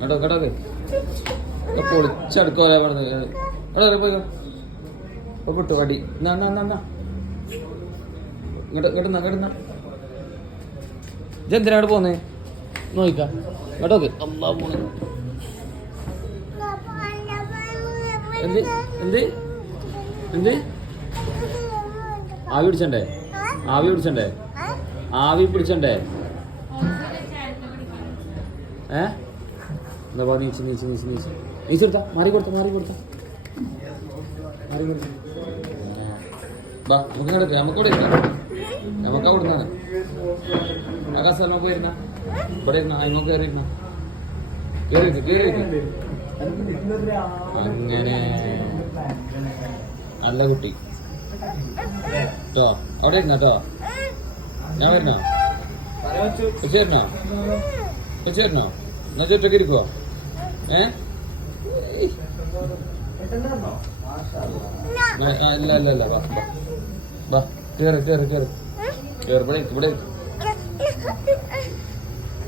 കേട്ടോ കേട്ടോ പൊളിച്ചെടുക്കോലെ പറഞ്ഞത് എടാ പോയിക്കോ ഇപ്പൊ വിട്ടു വടി എന്നാ ഇങ്ങോട്ട് ഇതെന്തിനാണ് പോന്നേ നോക്ക കേട്ടോ അല്ലാ പോണ എന്ത് എന്ത് എന്ത് ആവി പിടിച്ചണ്ടേ ആവി പിടിച്ചണ്ടേ എന്താ പോ നീച്ചെടുത്താ മാറി കൊടുത്ത ബാ നമുക്ക് കിടക്കുക നമുക്കവിടെ ഇരുന്ന നമുക്കാ കൊടുത്താണ് ആ കസാല പോയിരുന്ന ഇവിടെ ഇരുന്ന അതിനോ കയറിയിരുന്ന അങ്ങനെ നല്ല കുട്ടി കേട്ടോ അവിടെ ഇരുന്ന കേട്ടോ ഞാൻ വരുന്നോ വെച്ചേരണോ എന്നാ ചുറ്റൊക്കെ ഇരിക്കുവോ ഇല്ല വാ കേറ് ഇവിടെ